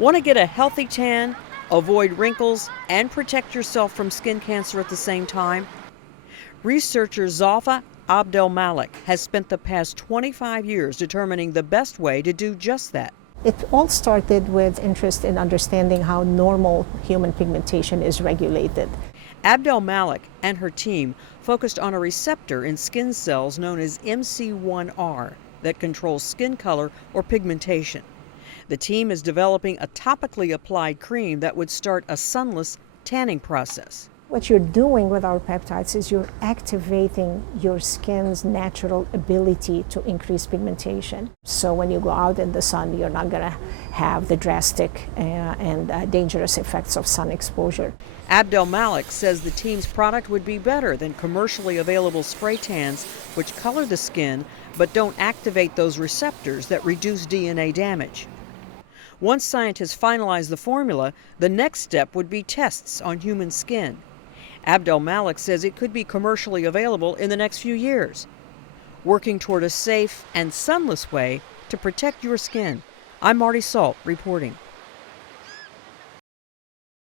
Want to get a healthy tan, avoid wrinkles, and protect yourself from skin cancer at the same time? Researcher Zalfa Abdelmalik has spent the past 25 years determining the best way to do just that. It all started with interest in understanding how normal human pigmentation is regulated. Abdelmalik and her team focused on a receptor in skin cells known as MC1R that controls skin color or pigmentation. The team is developing a topically applied cream that would start a sunless tanning process. What you're doing with our peptides is you're activating your skin's natural ability to increase pigmentation. So when you go out in the sun, you're not going to have the drastic and dangerous effects of sun exposure. Abdelmalik says the team's product would be better than commercially available spray tans, which color the skin but don't activate those receptors that reduce DNA damage. Once scientists finalize the formula, the next step would be tests on human skin. Abdelmalik says it could be commercially available in the next few years, working toward a safe and sunless way to protect your skin. I'm Marty Salt reporting.